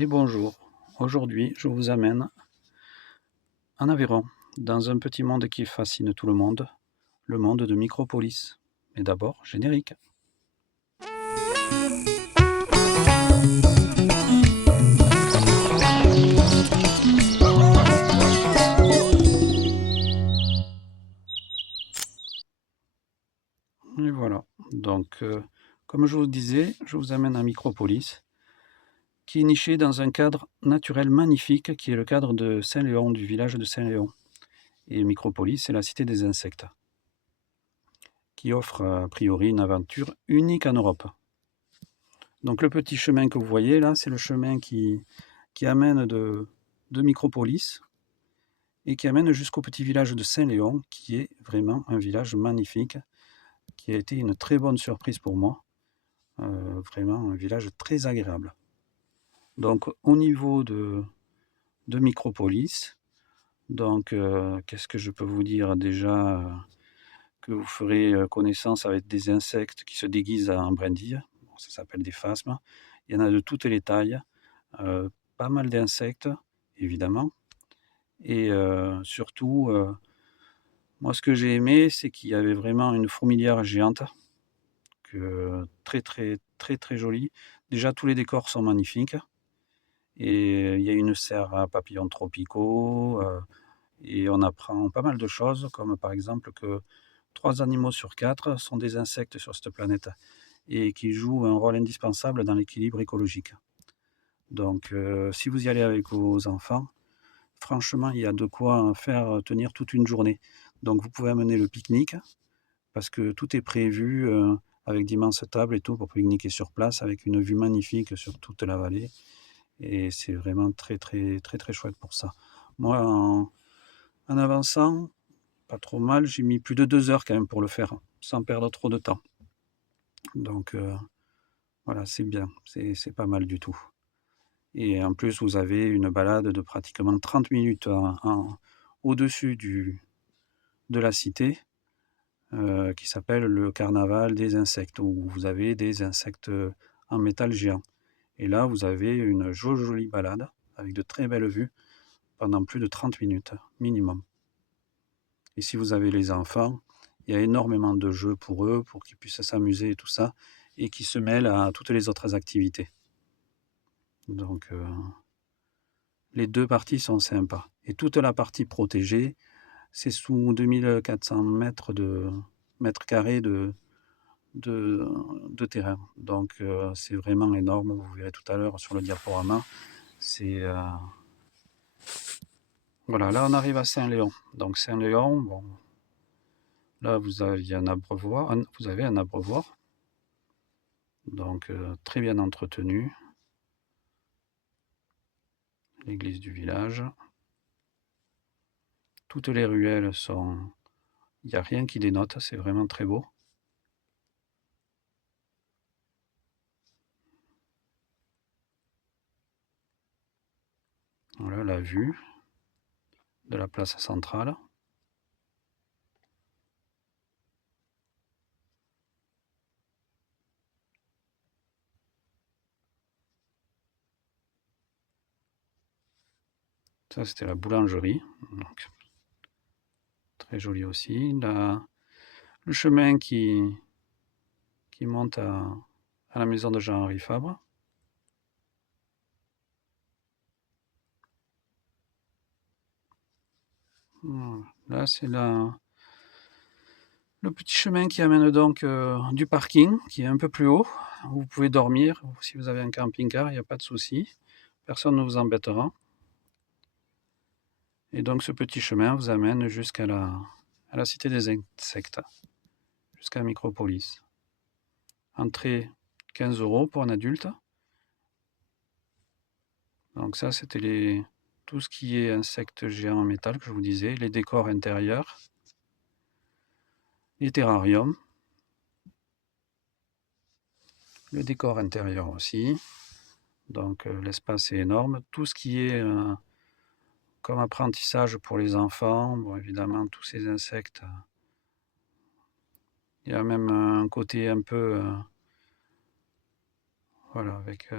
Et bonjour, aujourd'hui je vous amène en Aveyron, dans un petit monde qui fascine tout le monde de Micropolis. Mais d'abord, générique. Et voilà, donc comme je vous disais, je vous amène à Micropolis, qui est niché dans un cadre naturel magnifique, qui est le cadre de Saint-Léon, du village de Saint-Léon. Et Micropolis, c'est la cité des insectes, qui offre a priori une aventure unique en Europe. Donc le petit chemin que vous voyez là, c'est le chemin qui amène de Micropolis et qui amène jusqu'au petit village de Saint-Léon, qui est vraiment un village magnifique, qui a été une très bonne surprise pour moi. Vraiment un village très agréable. Donc au niveau de Micropolis, donc qu'est-ce que je peux vous dire déjà que vous ferez connaissance avec des insectes qui se déguisent en brindilles. Bon, ça s'appelle des phasmes. Il y en a de toutes les tailles, pas mal d'insectes, évidemment. Et surtout, moi ce que j'ai aimé, c'est qu'il y avait vraiment une fourmilière géante, très très très très jolie. Déjà tous les décors sont magnifiques et il y a une serre à papillons tropicaux, et on apprend pas mal de choses, comme par exemple que 3 animaux sur 4 sont des insectes sur cette planète et qui jouent un rôle indispensable dans l'équilibre écologique. Donc si vous y allez avec vos enfants, franchement, il y a de quoi faire tenir toute une journée. Donc vous pouvez amener le pique-nique, parce que tout est prévu, avec d'immenses tables et tout pour pique-niquer sur place avec une vue magnifique sur toute la vallée et c'est vraiment très, très, très, très chouette pour ça. Moi, en avançant, pas trop mal, j'ai mis plus de 2 heures quand même pour le faire, sans perdre trop de temps. Donc voilà, c'est bien, c'est pas mal du tout. Et en plus, vous avez une balade de pratiquement 30 minutes au-dessus de la cité, qui s'appelle le carnaval des insectes, où vous avez des insectes en métal géant. Et là, vous avez une jolie balade avec de très belles vues pendant plus de 30 minutes minimum. Et si vous avez les enfants, il y a énormément de jeux pour eux, pour qu'ils puissent s'amuser et tout ça, et qui se mêlent à toutes les autres activités. Donc, les deux parties sont sympas. Et toute la partie protégée, c'est sous 2400 mètres carrés de, de terrain. Donc, c'est vraiment énorme. Vous verrez tout à l'heure sur le diaporama. C'est voilà, là on arrive à Saint-Léon. Donc Saint-Léon, bon, là vous avez un abreuvoir, donc très bien entretenu. L'église du village. Toutes les ruelles sont, il n'y a rien qui dénote, c'est vraiment très beau. Voilà la vue de la place centrale. Ça, c'était la boulangerie, donc très joli aussi. Le chemin qui monte à la maison de Jean-Henri Fabre. Voilà. Là, c'est le petit chemin qui amène donc du parking, qui est un peu plus haut, où vous pouvez dormir. Si vous avez un camping-car, il n'y a pas de souci. Personne ne vous embêtera. Et donc ce petit chemin vous amène jusqu'à la cité des insectes, jusqu'à Micropolis. Entrée 15 € pour un adulte. Donc ça, c'était tout ce qui est insectes géants en métal que je vous disais, les décors intérieurs, les terrariums, le décor intérieur aussi. Donc l'espace est énorme. Tout ce qui est comme apprentissage pour les enfants, bon, évidemment tous ces insectes. Il y a même un côté un peu, voilà, avec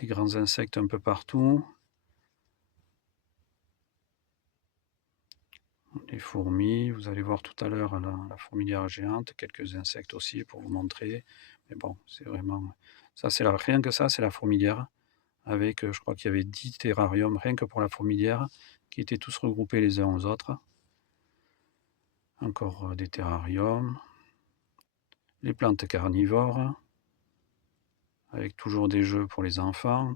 des grands insectes un peu partout. Les fourmis, vous allez voir tout à l'heure la fourmilière géante, quelques insectes aussi pour vous montrer. Mais bon, c'est vraiment... Ça, c'est rien que ça, c'est la fourmilière. Avec, je crois qu'il y avait 10 terrariums, rien que pour la fourmilière, qui étaient tous regroupés les uns aux autres. Encore des terrariums. Les plantes carnivores, avec toujours des jeux pour les enfants.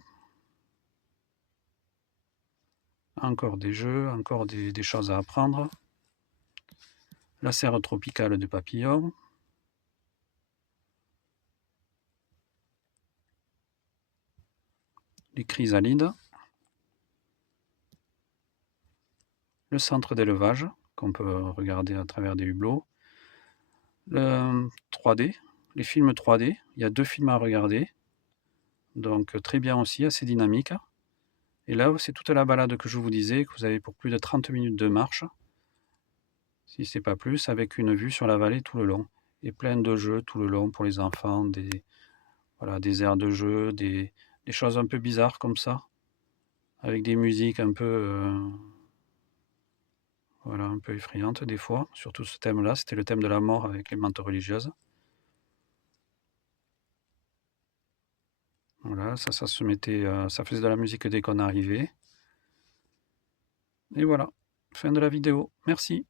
Encore des jeux, encore des choses à apprendre. La serre tropicale de papillons. Les chrysalides. Le centre d'élevage, qu'on peut regarder à travers des hublots. Le 3D, les films 3D. Il y a 2 films à regarder. Donc très bien aussi, assez dynamique. Et là, c'est toute la balade que je vous disais, que vous avez pour plus de 30 minutes de marche, si c'est pas plus, avec une vue sur la vallée tout le long. Et plein de jeux tout le long pour les enfants, voilà, des aires de jeu, des choses un peu bizarres comme ça, avec des musiques un peu, voilà, un peu effrayantes des fois. Surtout ce thème-là, c'était le thème de la mort avec les mantes religieuses. Voilà, ça se mettait, ça faisait de la musique dès qu'on arrivait. Et voilà, fin de la vidéo. Merci.